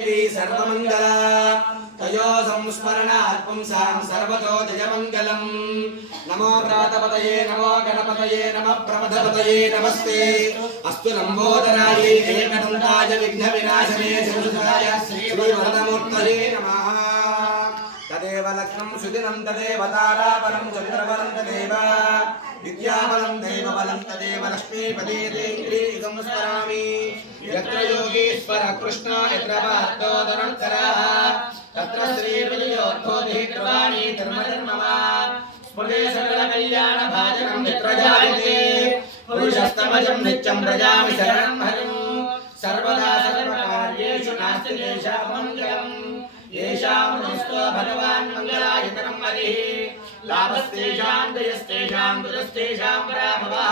सर्वमंगला तयो संस्मरणात् पुंसां सर्वतो जयमंगलम् नमो व्रातपतये नमो गणपतये नमः प्रमथपतये नमस्ते अस्तु लंबोदराय एकदन्ताय विघ्नविनाशने सुरसुताय श्रीवरदमूर्तये नमः तदेव लग्नं सुदिनं तदेव ताराबलं चन्द्रबलं तदेव विद्याबलं देवबलं तदेव लक्ष्मीपदे देवी संस्मरामि यत्र योगीश्वर कृष्ण यत्र पार्थो धनुर्धरः तत्र श्रीविजयोद्बोधिः कृपाणि धर्मधर्ममा स्मृते सकलकल्याणभाजनं यत्र जायते पुरुषस्तमजं नित्यं व्रजामि शरणं हरिं सर्वदा सर्वकार्येषु नास्ति तेषां मङ्गलम् येषां नमस्तो भगवान् मङ्गलायतनं हरिः लाभस्तेषां जयस्तेषां दुरस्तेषां पराभवः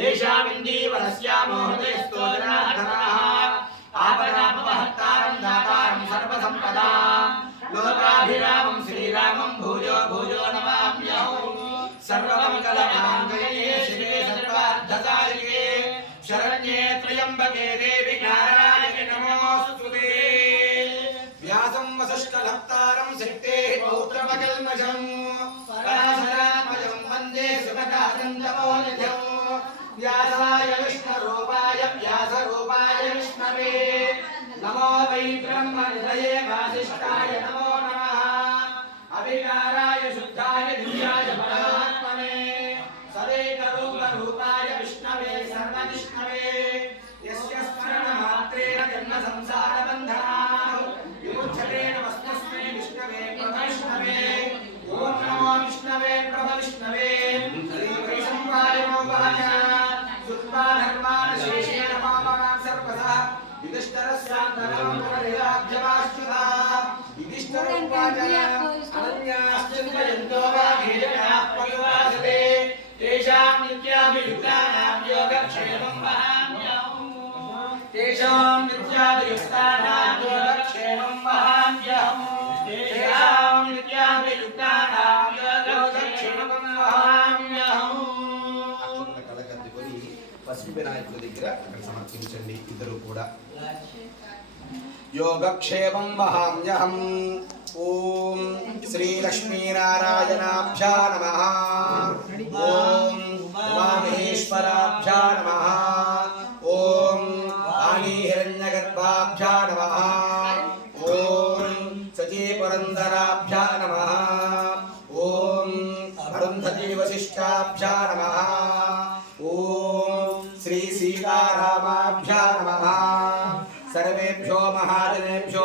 येषामिन्दीवरस्यामो हृदयस्थो जनार्दनः आपदापहर्तारं दातारं सर्वसम्पदां लोकाभिरामं श्रीरामं भूयो भूयो नमाम्यहं सर्वमङ्गलमाङ्गल्ये शिवे सर्वार्थसाधिके शरण्ये त्र्यम्बके देवी नारायणि नमोऽस्तुते व्यासं वसिष्ठभक्तारं शक्तेः पौत्रमकल्मषं पराशरात्मजं वन्दे सुखदानन्दमौलिधं व्यासाय विष्णुरूपाय व्यासरूपाय विष्णवे नमो वै ब्रह्मनिधये वासिष्ठाय नमो नमः अविकाराय शुद्धाय दिव्याय परमात्मने सदैकरूपरूपाय विष्णवे सर्वविष्णवे यस्य स्मरणमात्रेण जन्मसंसारबन्धनात् विमुच्यते नमस्तस्मै विष्णवे प्रभविष्णवे ॐ नमो विष्णवे प्रभविष्णवे श्रीकृष्णाय नमः सुत्वा धर्मान् शेषेण मामः सर्वदा युधिष्ठिरस्यान्तरं पुनरिवाभ्यवाश्चुता युधिष्ठिरोवाच अनन्याश्चिन्तयन्तो वा भेदनाः परिवासते तेषां नित्याभियुक्तानां योगक्षेमं वहाम्यहम् तेषां नित्याभियुक्तानां योगक्षेमं वहाम्यहम् तेषां नित्याभियुक्तानां योगक्षेमं वहाम्यहम् పసుపు వినాయకుడి దగ్గర అక్కడ సమర్పించండి ఇద్దరు కూడా యోగక్షేమం వహామ్యహం ఓం శ్రీ లక్ష్మీనారాయణాభ్యా నమః ఓం ఉమామహేశ్వరాభ్యా నమః ఓం వాణీ హిరణ్యగర్భాభ్యా నమః ఓం సచీపురంధరాభ్యా నమః ఓం అరుంధతీ వశిష్ఠాభ్యా నమః श्री सीतारामाभ्या नमः सर्वेभ्यो महाजनेभ्यो